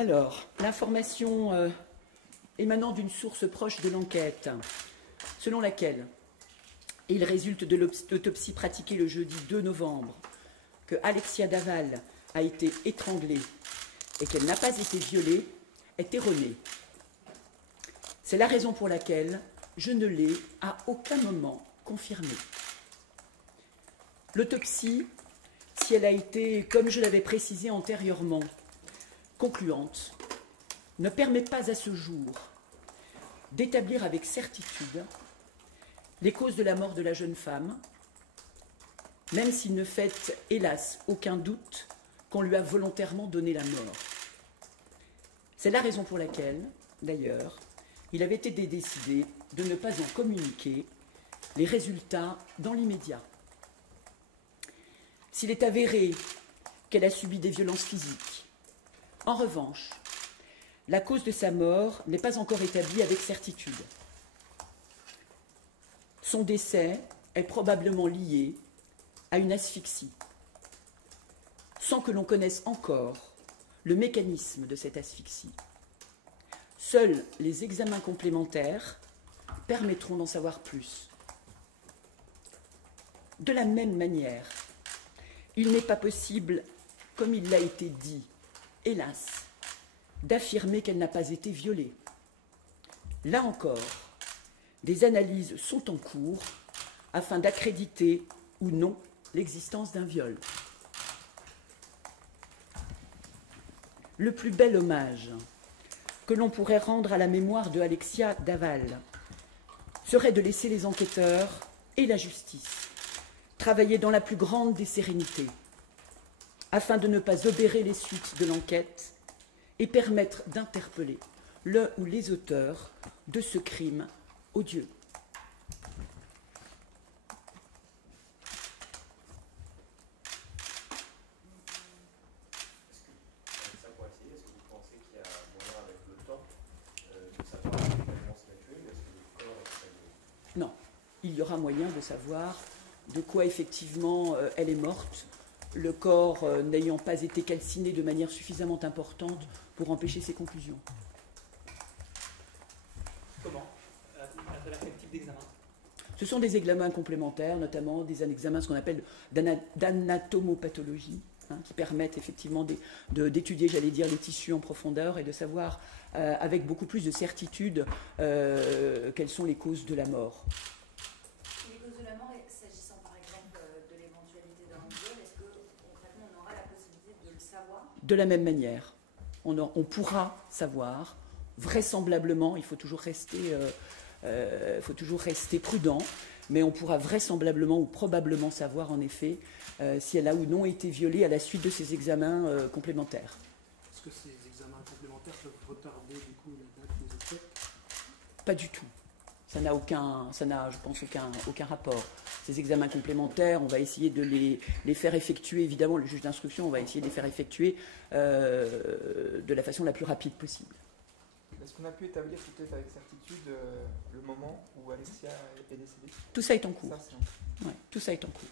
Alors, l'information émanant d'une source proche de l'enquête, selon laquelle il résulte de l'autopsie pratiquée le jeudi 2 novembre que Alexia Daval a été étranglée et qu'elle n'a pas été violée, est erronée. C'est la raison pour laquelle je ne l'ai à aucun moment confirmée. L'autopsie, si elle a été, comme je l'avais précisé antérieurement, concluante, ne permet pas à ce jour d'établir avec certitude les causes de la mort de la jeune femme, même s'il ne fait, hélas, aucun doute qu'on lui a volontairement donné la mort. C'est la raison pour laquelle, d'ailleurs, il avait été décidé de ne pas en communiquer les résultats dans l'immédiat. S'il est avéré qu'elle a subi des violences physiques, en revanche, la cause de sa mort n'est pas encore établie avec certitude. Son décès est probablement lié à une asphyxie, sans que l'on connaisse encore le mécanisme de cette asphyxie. Seuls les examens complémentaires permettront d'en savoir plus. De la même manière, il n'est pas possible, comme il l'a été dit, hélas, d'affirmer qu'elle n'a pas été violée. Là encore, des analyses sont en cours afin d'accréditer ou non l'existence d'un viol. Le plus bel hommage que l'on pourrait rendre à la mémoire de Alexia Daval serait de laisser les enquêteurs et la justice travailler dans la plus grande des sérénités, afin de ne pas obérer les suites de l'enquête et permettre d'interpeller le ou les auteurs de ce crime odieux. Non, il y aura moyen de savoir de quoi effectivement elle est morte, le corps n'ayant pas été calciné de manière suffisamment importante pour empêcher ses conclusions. Comment? À travers quel type d'examen? Ce sont des examens complémentaires, notamment des examens ce qu'on appelle d'anatomopathologie, qui permettent effectivement d'étudier, j'allais dire, les tissus en profondeur et de savoir avec beaucoup plus de certitude quelles sont les causes de la mort. Les causes de la mort, s'agissant par exemple de l'éventualité d'un viol, est-ce que concrètement on aura la possibilité de le savoir? De la même manière, on pourra savoir, vraisemblablement, il faut toujours rester prudent, mais on pourra vraisemblablement ou probablement savoir en effet si elle a ou non été violée à la suite de ces examens complémentaires. Est-ce que ces examens complémentaires peuvent retarder du coup la date des obsèques? Pas du tout. Ça n'a, je pense, aucun rapport. Ces examens complémentaires, on va essayer de les faire effectuer, évidemment, le juge d'instruction, on va essayer de les faire effectuer de la façon la plus rapide possible. Est-ce qu'on a pu établir peut-être avec certitude le moment où Alexia est décédée? Tout ça est en cours. Ça, c'est en cours. Ouais, tout ça est en cours.